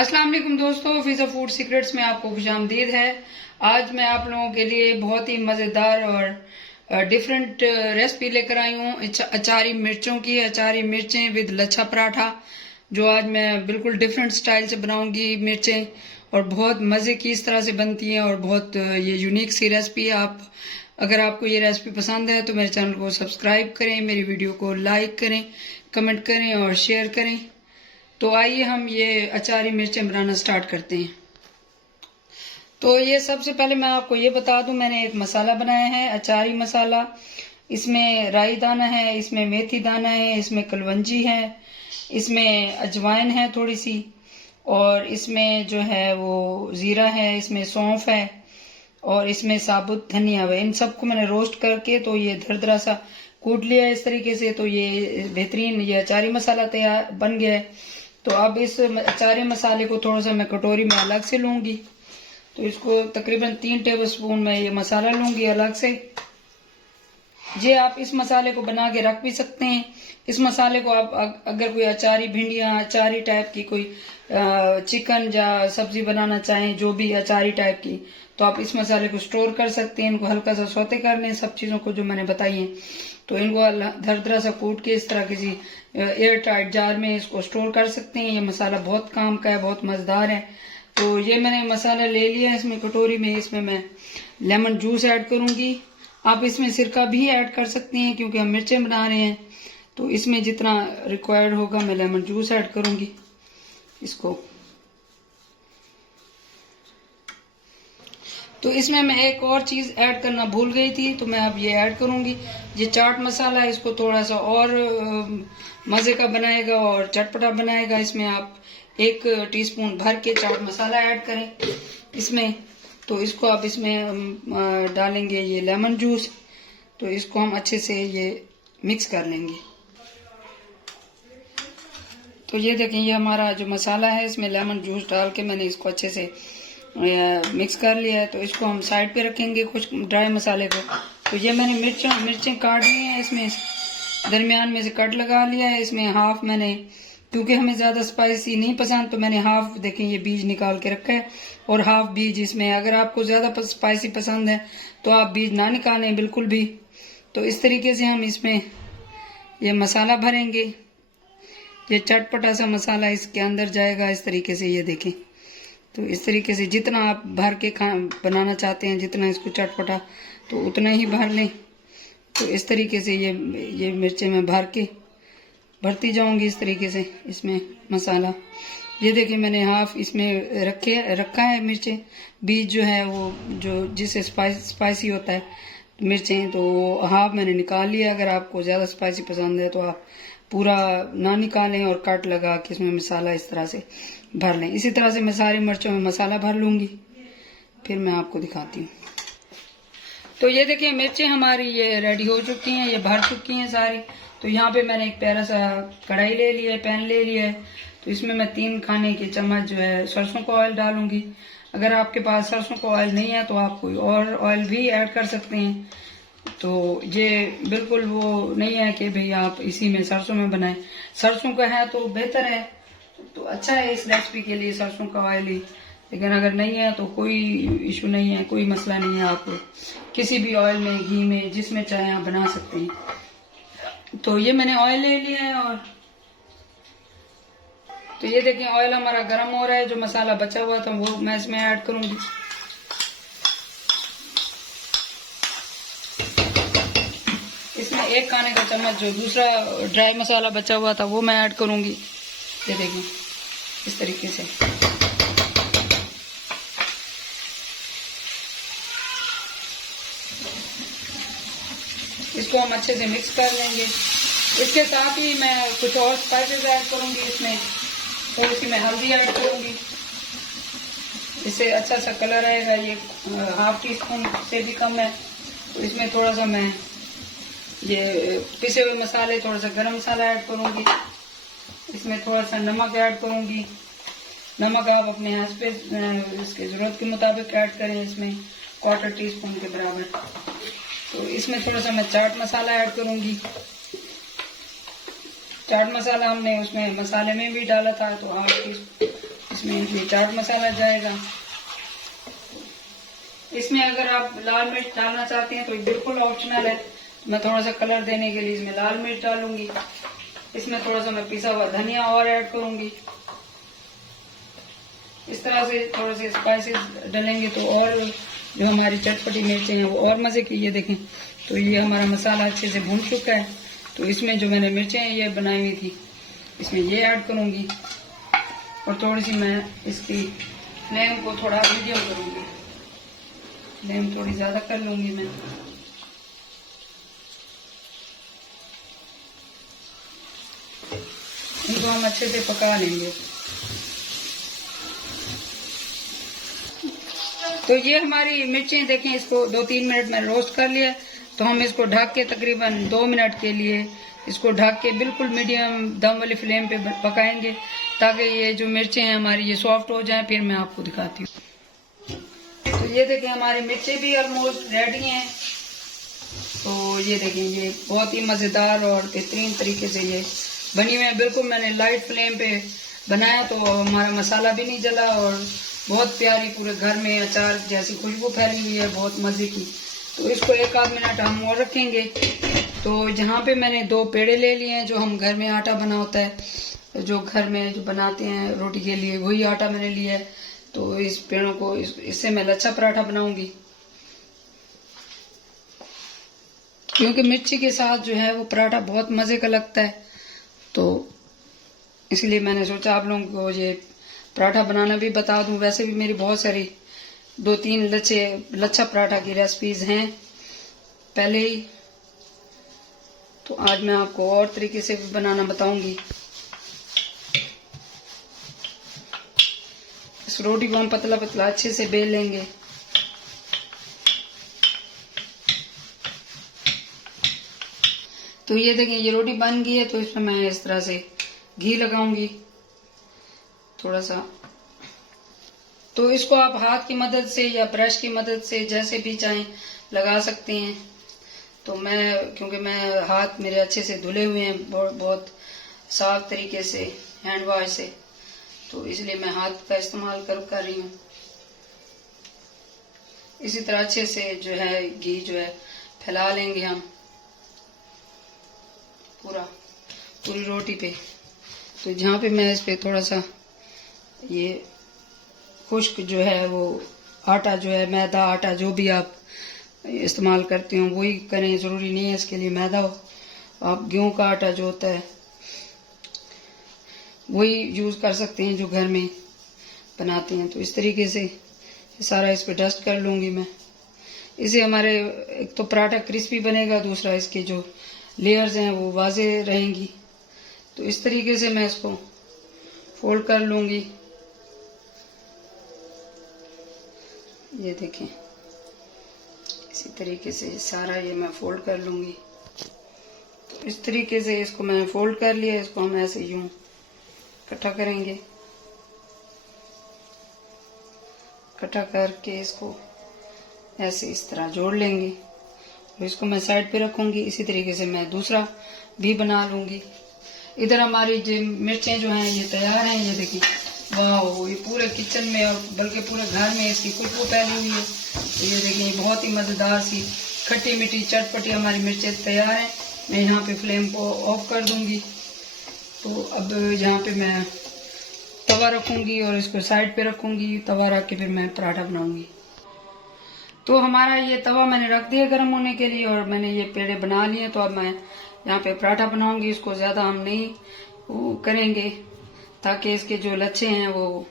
अस्सलाम वालेकुम दोस्तों, फिजा फूड सीक्रेट्स में आपको खुशामदीद है। आज मैं आप लोगों के लिए बहुत ही मज़ेदार और डिफरेंट रेसिपी लेकर आई हूँ अचारी मिर्चों की। अचारी मिर्चें विद लच्छा पराठा, जो आज मैं बिल्कुल डिफरेंट स्टाइल से बनाऊंगी मिर्चें, और बहुत मज़े की इस तरह से बनती हैं और बहुत ये यूनिक सी रेसिपी है। अगर आपको ये रेसिपी पसंद है तो मेरे चैनल को सब्सक्राइब करें, मेरी वीडियो को लाइक करें, कमेंट करें और शेयर करें। तो आइए हम ये अचारी मिर्चें बनाना स्टार्ट करते हैं। तो ये सबसे पहले मैं आपको ये बता दूं, मैंने एक मसाला बनाया है अचारी मसाला। इसमें राई दाना है, इसमें मेथी दाना है, इसमें कलवंजी है, इसमें अजवाइन है थोड़ी सी, और इसमें जो है वो जीरा है, इसमें सौंफ है, और इसमें साबुत धनिया है। इन सबको मैंने रोस्ट करके तो ये दरदरा सा कूट लिया है इस तरीके से। तो ये बेहतरीन ये अचारी मसाला तैयार बन गया है। तो अब इस अचारी मसाले को थोड़ा सा मैं कटोरी में अलग से लूंगी। तो इसको तकरीबन 3 टेबलस्पून मैं ये मसाला लूंगी अलग से। ये आप इस मसाले को बना के रख भी सकते हैं। इस मसाले को आप अगर कोई अचारी भिंडियां, अचारी टाइप की कोई चिकन या सब्जी बनाना चाहें, जो भी अचारी टाइप की, तो आप इस मसाले को स्टोर कर सकते हैं। इनको हल्का सा सौते कर लें, सब चीजों को जो मैंने बताई है। तो इनको दरदरा सा कूट के इस तरह किसी एयर टाइट जार में इसको स्टोर कर सकते हैं। ये मसाला बहुत काम का है, बहुत मजेदार है। तो ये मैंने मसाला ले लिया है इसमें कटोरी में। इसमें मैं लेमन जूस ऐड करूंगी। आप इसमें सिरका भी ऐड कर सकते हैं क्योंकि हम मिर्चें बना रहे हैं। तो इसमें जितना रिक्वायर्ड होगा मैं लेमन जूस ऐड करूंगी इसको। तो इसमें मैं एक और चीज ऐड करना भूल गई थी, तो मैं अब ये ऐड करूंगी। ये चाट मसाला है, इसको थोड़ा सा और मजे का बनाएगा और चटपटा बनाएगा। इसमें आप 1 टीस्पून भर के चाट मसाला ऐड करें इसमें। तो इसको आप इसमें डालेंगे ये लेमन जूस। तो इसको हम अच्छे से ये मिक्स कर लेंगे। तो ये देखें, ये हमारा जो मसाला है इसमें लेमन जूस डाल के मैंने इसको अच्छे से मिक्स कर लिया है। तो इसको हम साइड पे रखेंगे कुछ ड्राई मसाले को। तो ये मैंने मिर्चें काट ली हैं, इसमें दरमियान में से कट लगा लिया है। इसमें हाफ मैंने, क्योंकि हमें ज्यादा स्पाइसी नहीं पसंद, तो मैंने हाफ, देखें ये बीज निकाल के रखा है, और हाफ बीज इसमें। अगर आपको ज्यादा स्पाइसी पसंद है तो आप बीज ना निकालें बिल्कुल भी। तो इस तरीके से हम इसमें ये मसाला भरेंगे। ये चटपटा सा मसाला इसके अंदर जाएगा इस तरीके से, ये देखें। तो इस तरीके से जितना आप भर के बनाना चाहते हैं, जितना इसको चटपटा, तो उतना ही भर लें। तो इस तरीके से ये मिर्चें मैं भरती जाऊंगी इस तरीके से इसमें मसाला। ये देखिए मैंने हाफ इसमें रखा है मिर्चें। बीज जो है वो जो जिससे स्पाइसी होता है मिर्चें, तो वो हाफ मैंने निकाल लिया। अगर आपको ज्यादा स्पाइसी पसंद है तो आप पूरा ना निकालें और कट लगा के इसमें मसाला इस तरह से भर लें। इसी तरह से मैं सारी मिर्चों में मसाला भर लूंगी, फिर मैं आपको दिखाती हूँ। तो ये देखिए मिर्चें हमारी ये रेडी हो चुकी हैं, ये भर चुकी हैं सारी। तो यहाँ पे मैंने एक प्यारा सा कढ़ाई ले लिया है, पैन ले लिया है। तो इसमें मैं 3 खाने के चम्मच जो है सरसों का ऑयल डालूंगी। अगर आपके पास सरसों का ऑयल नहीं है तो आप कोई और ऑयल भी ऐड कर सकते हैं। तो ये बिल्कुल वो नहीं है कि भाई आप इसी में सरसों में बनाएं। सरसों का है तो बेहतर है, तो अच्छा है इस रेसिपी के लिए सरसों का ऑयल ही। लेकिन अगर नहीं है तो कोई इशू नहीं है, कोई मसला नहीं है। आप किसी भी ऑयल में, घी में, जिसमें चाहे आप बना सकते हैं। तो ये मैंने ऑयल ले लिया है, और तो ये देखें ऑयल हमारा गर्म हो रहा है। जो मसाला बचा हुआ था वो मैं इसमें ऐड करूंगी। इसमें 1 खाने का चम्मच जो दूसरा ड्राई मसाला बचा हुआ था वो मैं ऐड करूंगी। ये देखें इस तरीके से। इसको हम अच्छे से मिक्स कर लेंगे। इसके साथ ही मैं कुछ और स्पाइसेस ऐड करूंगी। इसमें थोड़ी सी मैं हल्दी ऐड करूंगी, इससे अच्छा सा कलर आएगा। ये ½ टीस्पून से भी कम है। तो इसमें थोड़ा सा मैं ये पिसे हुए मसाले, थोड़ा सा गरम मसाला ऐड करूंगी। इसमें थोड़ा सा नमक ऐड करूंगी। नमक आप अपने हाथ पे इसके जरूरत के मुताबिक ऐड करें। इसमें 1/4 टीस्पून के बराबर। तो इसमें थोड़ा सा मैं चाट मसाला ऐड करूंगी। चाट मसाला हमने उसमें मसाले में भी डाला था, तो ½ टीस्पून इसमें ये चाट मसाला जाएगा। इसमें अगर आप लाल मिर्च डालना चाहते हैं तो बिल्कुल ऑप्शनल है। मैं थोड़ा सा कलर देने के लिए इसमें लाल मिर्च डालूंगी। इसमें थोड़ा सा मैं पिसा हुआ धनिया और ऐड करूंगी। इस तरह से थोड़े से स्पाइसेस डालेंगे तो और जो हमारी चटपटी मिर्चें हैं वो और मजे की। ये देखें, तो ये हमारा मसाला अच्छे से भून चुका है। तो इसमें जो मैंने मिर्चें ये बनाई हुई थी इसमें ये ऐड करूंगी और थोड़ी सी मैं इसकी फ्लेम को थोड़ा मीडियम करूंगी। फ्लेम थोड़ी ज्यादा कर लूंगी मैं। इनको हम अच्छे से पका लेंगे। तो ये हमारी मिर्चें देखें, इसको 2-3 मिनट में रोस्ट कर लिया। तो हम इसको ढक के तकरीबन 2 मिनट के लिए इसको ढक के बिल्कुल मीडियम दम वाली फ्लेम पे पकाएंगे ताकि ये जो मिर्चें हैं हमारी ये सॉफ्ट हो जाएं। फिर मैं आपको दिखाती हूँ। तो ये देखें हमारी मिर्चें भी ऑलमोस्ट रेडी हैं। तो ये देखें ये बहुत ही मजेदार और बेहतरीन तरीके से ये बनी हुई है। बिल्कुल मैंने लाइट फ्लेम पे बनाया तो हमारा मसाला भी नहीं जला और बहुत प्यारी पूरे घर में अचार जैसी खुशबू फैली हुई है, बहुत मजे की। तो इसको 1-8 मिनट हम और रखेंगे। तो जहाँ पे मैंने 2 पेड़े ले लिए हैं जो हम घर में आटा बना होता है, जो घर में जो बनाते हैं रोटी के लिए, वही आटा मैंने लिया है। तो इस पेड़ों को इससे मैं लच्छा पराठा बनाऊंगी, क्योंकि मिर्ची के साथ जो है वो पराठा बहुत मजे का लगता है। तो इसलिए मैंने सोचा आप लोगों को ये पराठा बनाना भी बता दूं। वैसे भी मेरी बहुत सारी 2-3 लच्छा पराठा की रेसिपीज हैं पहले ही। तो आज मैं आपको और तरीके से भी बनाना बताऊंगी। इस रोटी को हम पतला पतला अच्छे से बेल लेंगे। तो ये देखें ये रोटी बन गई है। तो इसमें मैं इस तरह से घी लगाऊंगी थोड़ा सा। तो इसको आप हाथ की मदद से या ब्रश की मदद से जैसे भी चाहें लगा सकते हैं। तो मैं क्योंकि मैं हाथ मेरे अच्छे से धुले हुए हैं बहुत साफ तरीके से हैंड वॉश से, तो इसलिए मैं हाथ का इस्तेमाल कर रही हूँ। इसी तरह अच्छे से जो है घी जो है फैला लेंगे हम पूरी रोटी पे। तो जहाँ पे मैं इस पे थोड़ा सा ये खुश्क जो है वो आटा जो है, मैदा आटा जो भी आप इस्तेमाल करते हो वही करें, जरूरी नहीं है इसके लिए मैदा हो। आप गेहूं का आटा जो होता है वही यूज कर सकते हैं जो घर में बनाते हैं। तो इस तरीके से सारा इस पे डस्ट कर लूंगी मैं। इसे हमारे एक तो पराठा क्रिस्पी बनेगा, दूसरा इसके जो लेयर्स हैं वो वाजे रहेंगी। तो इस तरीके से मैं इसको फोल्ड कर लूंगी। ये देखें इसी तरीके से सारा ये मैं फोल्ड कर लूंगी। तो इस तरीके से इसको मैंने फोल्ड कर लिया। इसको हम ऐसे यूं इकट्ठा करेंगे, इकट्ठा करके इसको ऐसे इस तरह जोड़ लेंगे। और इसको मैं साइड पे रखूंगी। इसी तरीके से मैं दूसरा भी बना लूंगी। इधर हमारी जो मिर्चें जो हैं ये तैयार हैं। ये देखिए वाह, ये पूरे किचन में और बल्कि पूरे घर में इसकी खुशबू फैली हुई है। तो ये देखिए बहुत ही मजेदार सी खट्टी मीठी चटपटी हमारी मिर्चें तैयार हैं। मैं यहाँ पे फ्लेम को ऑफ कर दूंगी। तो अब यहाँ पे मैं तवा रखूंगी और इसको साइड पे रखूंगी। तवा रख के फिर मैं पराठा बनाऊंगी। तो हमारा ये तवा मैंने रख दिया गर्म होने के लिए और मैंने ये पेड़े बना लिए। तो अब मैं यहाँ पे पराठा बनाऊंगी। इसको ज्यादा हम नहीं करेंगे ताकि इसके जो लच्छे हैं वो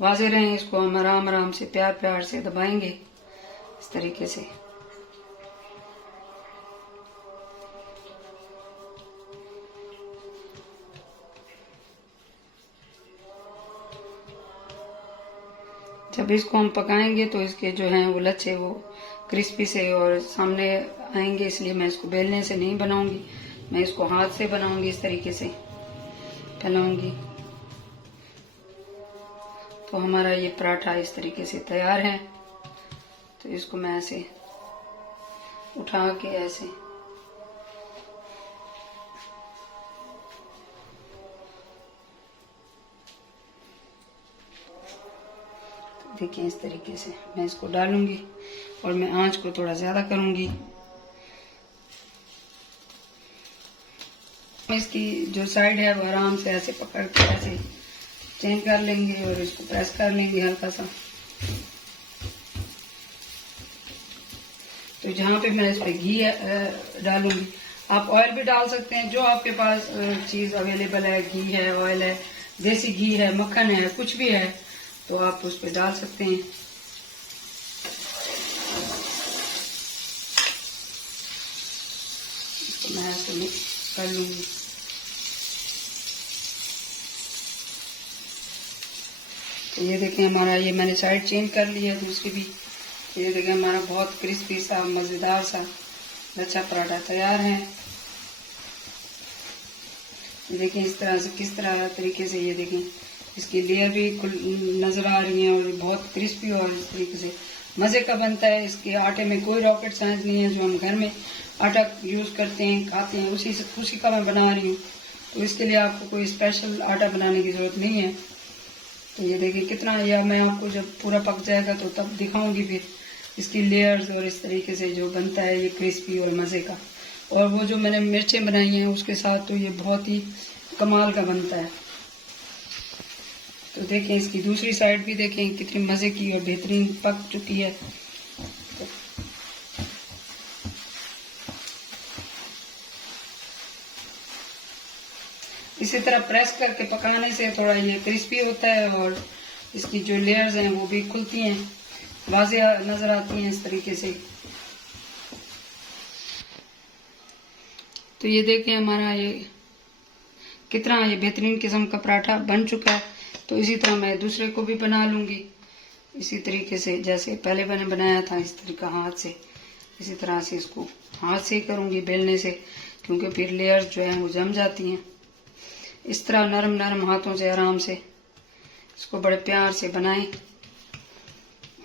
वाजे रहें। इसको हम आराम आराम से प्यार प्यार से दबाएंगे इस तरीके से। जब इसको हम पकाएंगे तो इसके जो हैं वो लच्छे वो क्रिस्पी से और सामने आएंगे। इसलिए मैं इसको बेलने से नहीं बनाऊंगी, मैं इसको हाथ से बनाऊंगी। इस तरीके से फैलाऊंगी। तो हमारा ये पराठा इस तरीके से तैयार है। तो इसको मैं ऐसे उठा के ऐसे देखिए इस तरीके से मैं इसको डालूंगी और मैं आंच को थोड़ा ज़्यादा करूंगी। इसकी जो साइड है वो आराम से ऐसे पकड़ के ऐसे चेंज कर लेंगे और इसको प्रेस कर लेंगे हल्का सा। तो जहाँ पे मैं इस पे घी डालूंगी, आप ऑयल भी डाल सकते हैं, जो आपके पास चीज़ अवेलेबल है, घी है, ऑयल है, देसी घी है, मक्खन है, कुछ भी है तो आप उस पे डाल सकते हैं। तो मैं ऐसे मिक्स कर लूंगी। तो ये देखें हमारा, ये मैंने साइड चेंज कर लिया है दूसरी भी। ये देखें हमारा बहुत क्रिस्पी सा मज़ेदार सा लच्छा पराठा तैयार है। ये देखें इस तरह से, किस तरह तरीके से, ये देखें इसकी लेयर भी नज़र आ रही है और बहुत क्रिस्पी और इस तरीके से मज़े का बनता है। इसके आटे में कोई रॉकेट साइंस नहीं है, जो हम घर में आटा यूज़ करते हैं, खाते हैं, उसी का मैं बना रही हूँ। तो इसके लिए आपको कोई स्पेशल आटा बनाने की ज़रूरत नहीं है। तो ये देखिए कितना, या मैं आपको जब पूरा पक जाएगा तो तब दिखाऊंगी फिर इसकी लेयर्स और इस तरीके से जो बनता है ये क्रिस्पी और मज़े का। और वो जो मैंने मिर्चें बनाई हैं उसके साथ तो ये बहुत ही कमाल का बनता है। तो देखें इसकी दूसरी साइड भी देखें कितनी मज़े की और बेहतरीन पक चुकी है। इसी तरह प्रेस करके पकाने से थोड़ा ये क्रिस्पी होता है और इसकी जो लेयर्स हैं वो भी खुलती हैं, वाज़ेह नज़र आती हैं इस तरीके से। तो ये देखें हमारा ये कितना ये बेहतरीन किस्म का पराठा बन चुका है। तो इसी तरह मैं दूसरे को भी बना लूँगी इसी तरीके से, जैसे पहले मैंने बनाया था इस तरीका हाथ से। इसी तरह से इसको हाथ से करूँगी, बेलने से, क्योंकि फिर लेयर्स जो हैं वो जम जाती हैं। इस तरह नरम नरम हाथों से आराम से इसको बड़े प्यार से बनाएं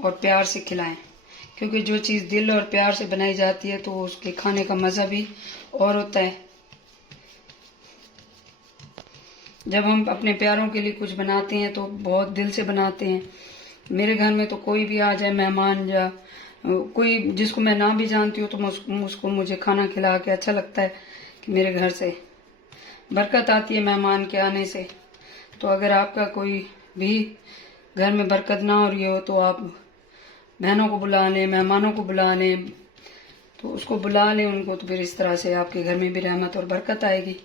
और प्यार से खिलाएं, क्योंकि जो चीज़ दिल और प्यार से बनाई जाती है तो उसके खाने का मज़ा भी और होता है। जब हम अपने प्यारों के लिए कुछ बनाते हैं तो बहुत दिल से बनाते हैं। मेरे घर में तो कोई भी आ जाए मेहमान या कोई जिसको मैं ना भी जानती हूँ तो उसको मुझे खाना खिला के अच्छा लगता है कि मेरे घर से बरकत आती है मेहमान के आने से। तो अगर आपका कोई भी घर में बरकत ना हो रही हो तो आप बहनों को बुला लें, मेहमानों को बुला लें, तो उसको बुला लें उनको, तो फिर इस तरह से आपके घर में भी रहमत और बरकत आएगी।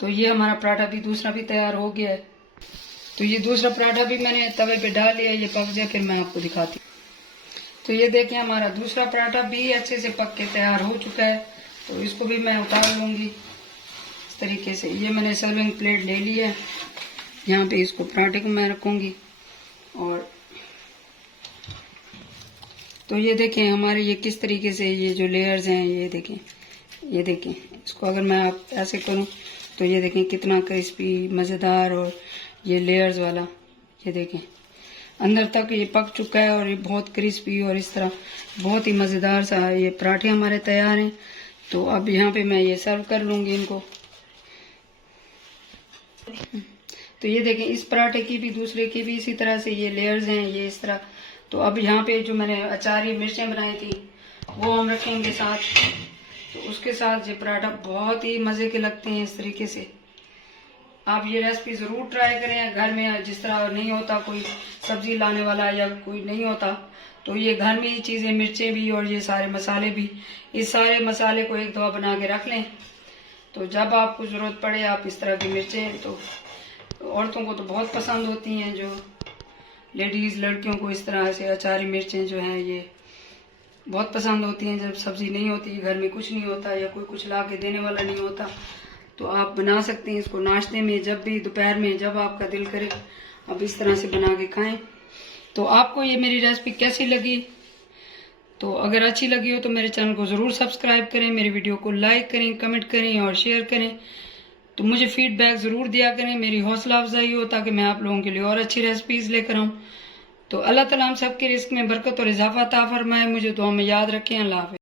तो ये हमारा पराठा भी दूसरा भी तैयार हो गया है। तो ये दूसरा पराठा भी मैंने तवे पे डाल लिया, ये पक जाए फिर मैं आपको दिखाती हूँ। तो ये देखिए हमारा दूसरा पराठा भी अच्छे से पक के तैयार हो चुका है। तो इसको भी मैं उतार लूँगी इस तरीके से। ये मैंने सर्विंग प्लेट ले ली है, यहाँ पे इसको पराठे को मैं रखूँगी। और तो ये देखें हमारे ये किस तरीके से ये जो लेयर्स हैं, ये देखें इसको अगर मैं आप ऐसे करूँ तो ये देखें कितना क्रिस्पी मज़ेदार और ये लेयर्स वाला, ये देखें अंदर तक ये पक चुका है और ये बहुत क्रिस्पी और इस तरह बहुत ही मज़ेदार सा ये पराठे हमारे तैयार हैं। तो अब यहाँ पे मैं ये सर्व कर लूँगी इनको। तो ये देखें इस पराठे की भी दूसरे की भी इसी तरह से ये लेयर्स हैं, ये इस तरह। तो अब यहाँ पे जो मैंने अचारी मिर्चें बनाई थी वो हम रखेंगे साथ। तो उसके साथ ये पराठा बहुत ही मज़े के लगते हैं इस तरीके से। आप ये रेसिपी ज़रूर ट्राई करें। घर में जिस तरह नहीं होता कोई सब्जी लाने वाला या कोई नहीं होता, तो ये घर में ही चीज़ें, मिर्चें भी और ये सारे मसाले भी, इस सारे मसाले को एक दफ़ा बना के रख लें। तो जब आपको ज़रूरत पड़े आप इस तरह की मिर्चें, तो औरतों को तो बहुत पसंद होती हैं, जो लेडीज़ लड़कियों को इस तरह से अचारी मिर्चें जो हैं ये बहुत पसंद होती हैं। जब सब्ज़ी नहीं होती, घर में कुछ नहीं होता या कोई कुछ ला के देने वाला नहीं होता, तो आप बना सकते हैं इसको नाश्ते में, जब भी दोपहर में जब आपका दिल करे आप इस तरह से बना के खाएं। तो आपको ये मेरी रेसिपी कैसी लगी? तो अगर अच्छी लगी हो तो मेरे चैनल को ज़रूर सब्सक्राइब करें, मेरी वीडियो को लाइक करें, कमेंट करें और शेयर करें। तो मुझे फीडबैक ज़रूर दिया करें, मेरी हौसला अफजाई हो, ताकि मैं आप लोगों के लिए और अच्छी रेसिपीज़ लेकर आऊँ। तो अल्लाह ताला हम सबके रिस्क में बरकत और इजाफा अता फरमाए। मुझे दुआ में याद रखें। अल्लाह हाफ़िज़।